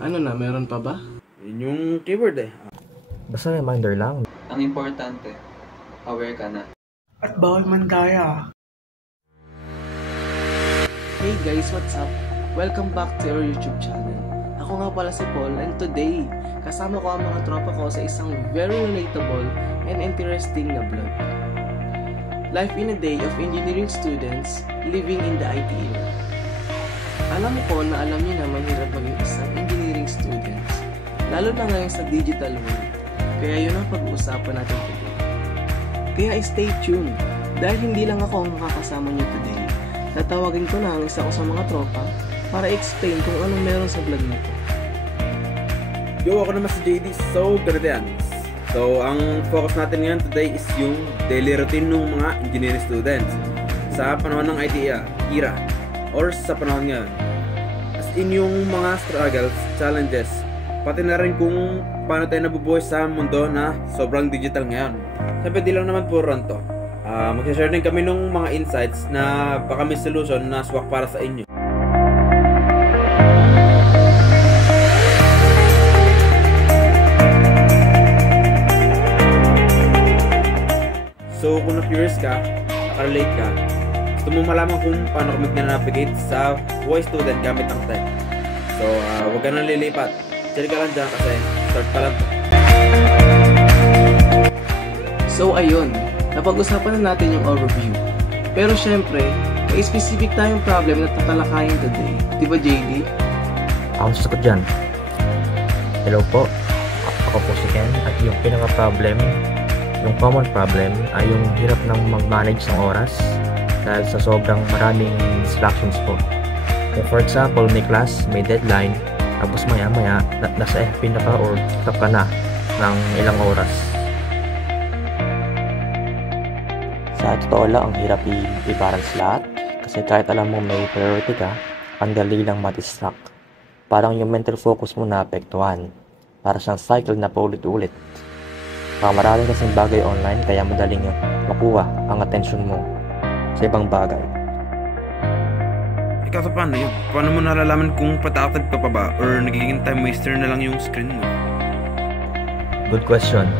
Ano na, meron pa ba? Yun yung keyword eh. Basta reminder lang. Ang importante, aware ka na. At bawal mandaya. Hey guys, what's up? Welcome back to our YouTube channel. Ako nga pala si Paul, and today, kasama ko ang mga tropa ko sa isang very relatable and interesting na vlog. Life in a day of engineering students living in the IT era. Alam ko na alam niyo na mahirap maging isang engineering students, lalo na ngayon sa digital world. Kaya yun ang pag-uusapan natin today. Kaya stay tuned, dahil hindi lang ako ang makakasama niyo today. Tatawagin ko na ang isa ko sa mga tropa para explain kung anong meron sa vlog nito. Yo, ako naman si JD. So, ganito yan. So, ang focus natin ngayon today is yung daily routine ng mga engineering students sa panahon ng IT era or sa panahon ngayon. As in yung mga struggles, challenges, pati na rin kung paano tayo nabubuhay sa mundo na sobrang digital ngayon. Siyempre, di lang naman puro ron to. Mag-share din kami ng mga insights na baka may solution na swak para sa inyo. So kung na-curious ka, nakarelate ka, gusto mo malaman kung paano ka mag-navigate sa buhay student gamit ang tech. So huwag ka nang lilipat. Chill ka lang dyan kasi start pa lang to. So ayun, napag-usapan na natin yung overview. Pero syempre, may specific tayong problem na tatalakayin today. Di ba JD? Ako sasagot dyan. Hello po. Ako po si Ken at yung pinaka-problem, yung common problem ay yung hirap ng mag-manage ng oras dahil sa sobrang maraming distractions po. So for example, may class, may deadline, tapos maya-maya, nasa FB na ka or tap ka na ng ilang oras. Sa totoo lang, ang hirap i-balance lahat kasi kahit alam mo may priority ka, ang dali lang ma-distract. Parang yung mental focus mo naapektuhan. Para siyang cycle na paulit-ulit. Marami kasing bagay online kaya madaling makuha ang attention mo sa ibang bagay. Ikaw sa paano yun? Paano mo nalalaman kung patakad ka pa ba or nagiging time waster na lang yung screen mo? Good question.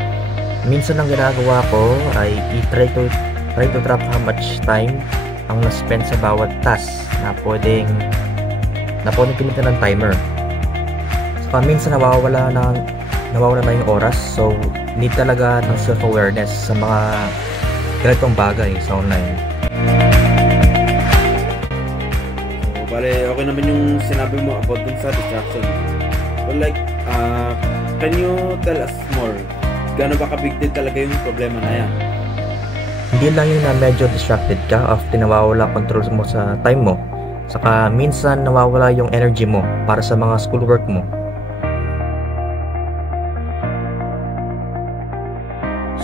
Minsan ang ginagawa ko ay try to track how much time ang na-spend sa bawat task na pwedeng pinitan ng timer. So minsan nawawala na yung oras, so need talaga ng self-awareness sa mga ganitong bagay sa online. So, bale, okay naman yung sinabi mo about dun sa distraction. So like, can you tell us more? Gaano ba ka-big deal talaga yung problema na yan? Hindi lang yung na medyo distracted ka, often nawawala control mo sa time mo. Saka minsan nawawala yung energy mo para sa mga schoolwork mo.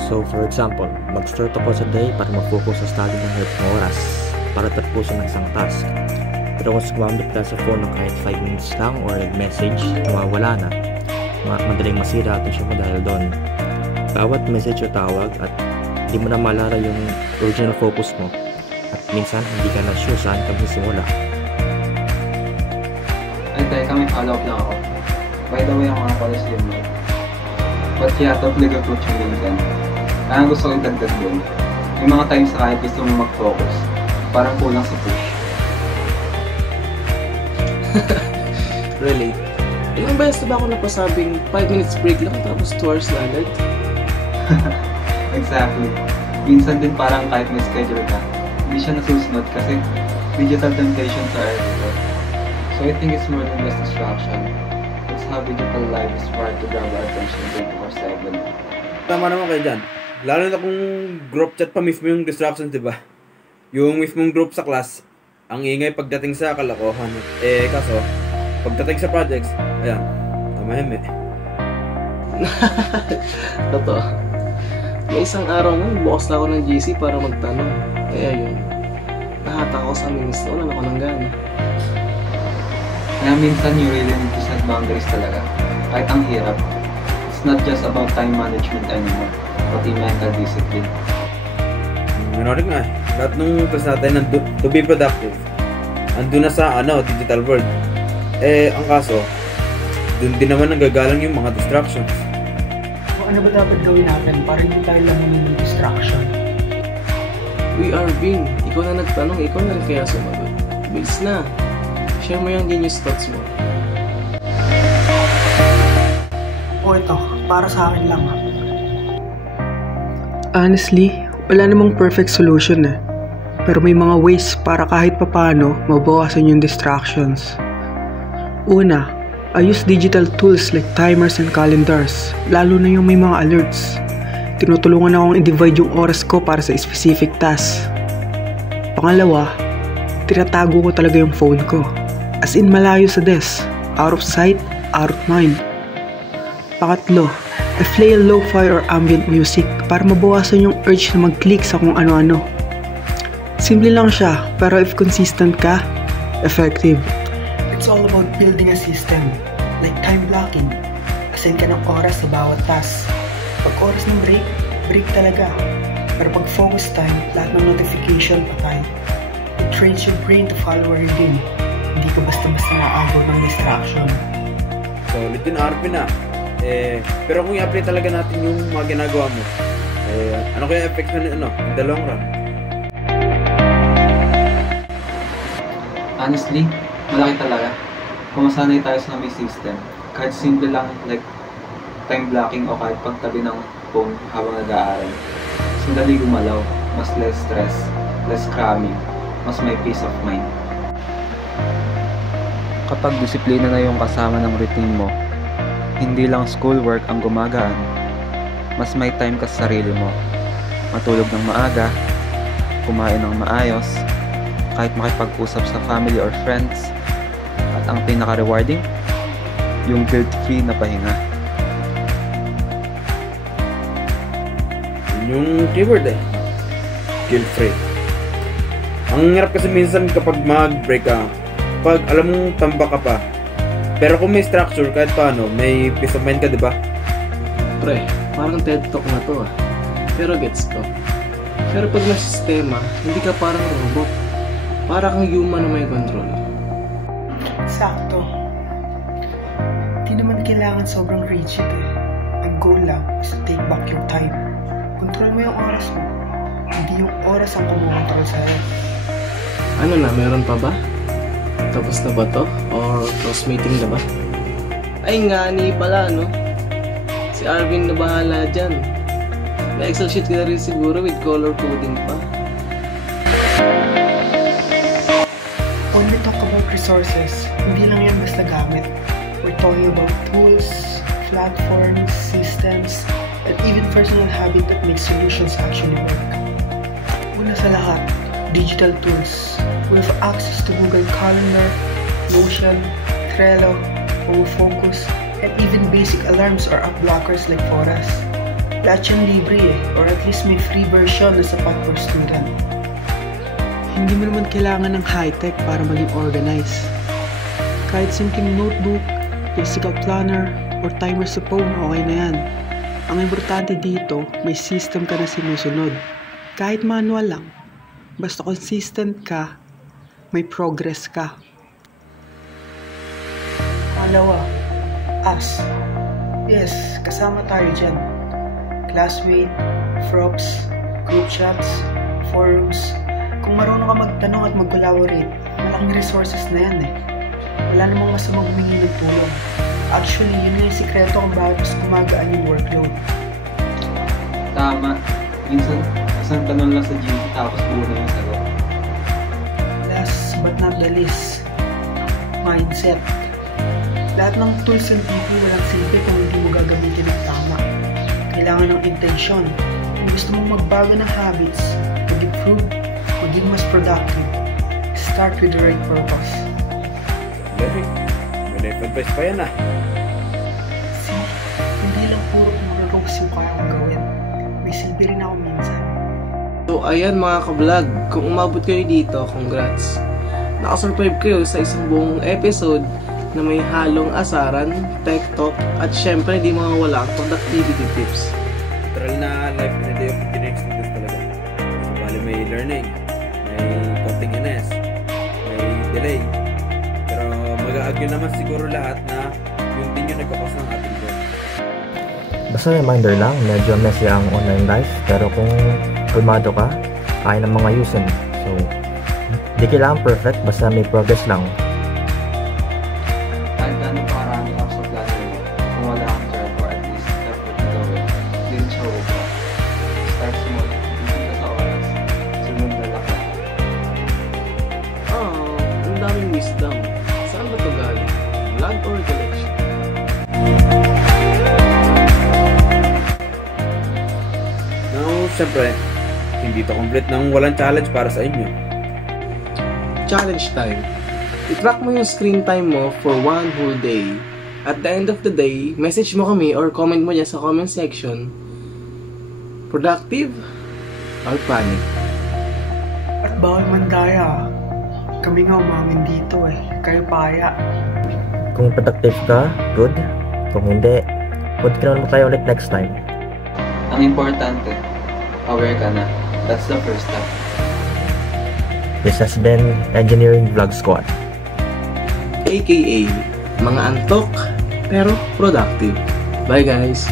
So for example, mag-start ako sa day para mag-focus sa study ng ng oras para tapusin ng isang task. Pero kung gumamit ka sa phone ng kahit 5 minutes lang or nag-message, nawawala na. Madaling masira at siya mo dahil doon. Bawat message o tawag at hindi mo na malala yung original focus mo. At minsan hindi ka na sure saan ka magsisimula. Ay, teka, may follow-up lang ako. By the way, ako nga pala si Limot. But yeah, totally approach yung LinkedIn. Kaya gusto ko itagdag doon. May mga times na kahit gusto mo mag-focus, parang kulang sa push. Relate. Ilang beses na ba ako napasabing 5 minutes break lang tapos 2 hours na agad? Exactly. Minsan din parang kahit may schedule ka, hindi siya nasusunod kasi digital temptations are everywhere. So I think it's more than just distraction. It's how digital life is wired to grab our attention 24/7. Tama naman kayo dyan. Lalo na kung group chat pa mismo yung distractions, diba? Yung mismong group sa class, ang ingay pagdating sa kalokohan. Kaso, pagdating sa projects, ayan, tamahim eh. Totoo. May isang araw nga, bukas na ako ng GC para magtanong. Kaya yun, nahata ako sa memes na wala ako ng gana. Kaya minsan you really need to set boundaries talaga. Kahit ang hirap, it's not just about time management anymore, pati mental discipline. Rin nga, lahat nung class natin to be productive, andun na sa digital world. Ang kaso, dun din naman nanggagalang yung mga distractions. So ano ba dapat gawin natin para hindi tayo lamunin ng distraction? Uy, Arvin, ikaw na nagtanong, ikaw na rin kaya sumagot. Bilis na. Share mo yung genius thoughts mo. O ito, para sa akin lang. Honestly, wala namang perfect solution eh. Pero may mga ways para kahit papano mabawasan yung distractions. Una, I use digital tools like timers and calendars, lalo na yung may mga alerts. Tinutulungan akong i-divide yung oras ko para sa specific task. Pangalawa, tinatago ko talaga yung phone ko. As in malayo sa desk, out of sight, out of mind. Pangatlo, I play a lo-fi or ambient music para mabawasan yung urge na mag-click sa kung ano-ano. Simple lang siya, pero if consistent ka, effective. It's all about building a system, like time blocking. Assign ka ng oras sa bawat task. Pag oras ng break talaga. Pero pag focus time, lahat ng notification patay. It trains your brain to follow a rhythm. Hindi ka basta-basta naagaw ng distraction. Solid yun, Arvin na. Pero kung i-apply talaga natin yung mga ginagawa mo, ano kaya effect na in the long run? Honestly, malaki talaga. Kung masanay tayo sa may system, kahit simple lang like time blocking o kahit pagtabi ng phone habang nag-aaral, mas madali gumalaw, mas less stress, less cramming, mas may peace of mind. Kapag disiplina na yung kasama ng routine mo, hindi lang schoolwork ang gumagaan, mas may time ka sa sarili mo. Matulog ng maaga, kumain ng maayos, kahit makipag-usap sa family or friends, at ang pinaka-rewarding, yung guilt-free na pahinga. Yung keyword guilt-free. Ang hirap kasi minsan kapag mag-break ka, pag alam mong tambak ka pa, pero kung may structure kahit paano, may peace of mind ka, diba? Pre, parang TED Talk na to Pero gets ko. Pero pag may sistema, hindi ka parang robot. Para kang human na may control. Sakto. Di naman kailangan sobrang rigid Ang goal lang is to take back your time. Control mo yung oras mo. Hindi yung oras ang kumontrol sa'yo. Ano na, meron pa ba? Tapos na ba to? Or close meeting na ba? Ay nga, pala, no? Si Arvin na bahala dyan. May Excel sheet ka na rin siguro with color coding pa. When we talk about resources, hindi lang yan basta gamit. We're talking about tools, platforms, systems, and even personal habit that make solutions actually work. Una sa lahat, digital tools. We have access to Google Calendar, Notion, Trello, Focus, and even basic alarms or app blockers like Forest. Lahat yan libre or at least may free version na sapat for student. Hindi mo naman kailangan ng high-tech para maging organized. Kahit simpleng notebook, physical planner, or timer sa phone, okay na yan. Ang importante dito, may system ka na sinusunod. Kahit manual lang. Basta consistent ka, may progress ka. Pangalawa, us. Yes, kasama tayo dyan. Classmate, props, group chats, forums. Kung marunong ka magtanong at mag-collaborate, malaking resources na yan Wala namang masamang humingi ng tulong. Actually, yun yung sikreto kung bakit mas gumagaan yung workload. Tama. Minsan, isang tanong lang sa GT tapos buo na yung sagot. Last but not the least, mindset. Lahat ng tools and people walang silbi kung hindi mo gagamitin ng tama. Kailangan ng intensyon. Kung gusto mong magbago ng habits, mag-improve, maging mas productive, start with the right purpose. Very. May life advice pa yan See, hindi lang puro mag-rose yung kaya kong gawin. May silbi rin ako minsan. So ayan mga ka-vlog, kung umabot kayo dito, congrats. Nakasurvive kayo sa isang buong episode na may halong asaran, tech talk, at syempre hindi mawawala ang productivity tips. Literal na life in a day of engineering students talaga. So, bali may learning, may konting NS, may delay. Pero mag-a-argue naman siguro lahat na yung din As a reminder lang, medyo messy ang online life, pero kung kalmado ka, kaya namang ayusin. So, di kailangan perfect, basta may progress lang. Kahit gano'ng parang ka sa plano mo, kung wala kang drive or at least effort na gawin, hindi rin siya upa. Start small, isip ka sa oras, sunod na lakad. Ang daming wisdom. Saan ba ito galing? Vlog or collection? Now, syempre, hindi to complete nang walang challenge para sa inyo. Challenge time. I-track mo yung screen time mo for one whole day. At the end of the day, message mo kami or comment mo dyan sa comment section. Productive or panic? At bawal mandaya. Kami nga umamin dito eh. Kayo paya. Kung productive ka, good. Kung hindi, punta ka naman tayo ulit next time. Ang importante, aware ka na. That's the first step. This has been Engineering Vlog Squad. AKA, mga antok pero productive. Bye guys!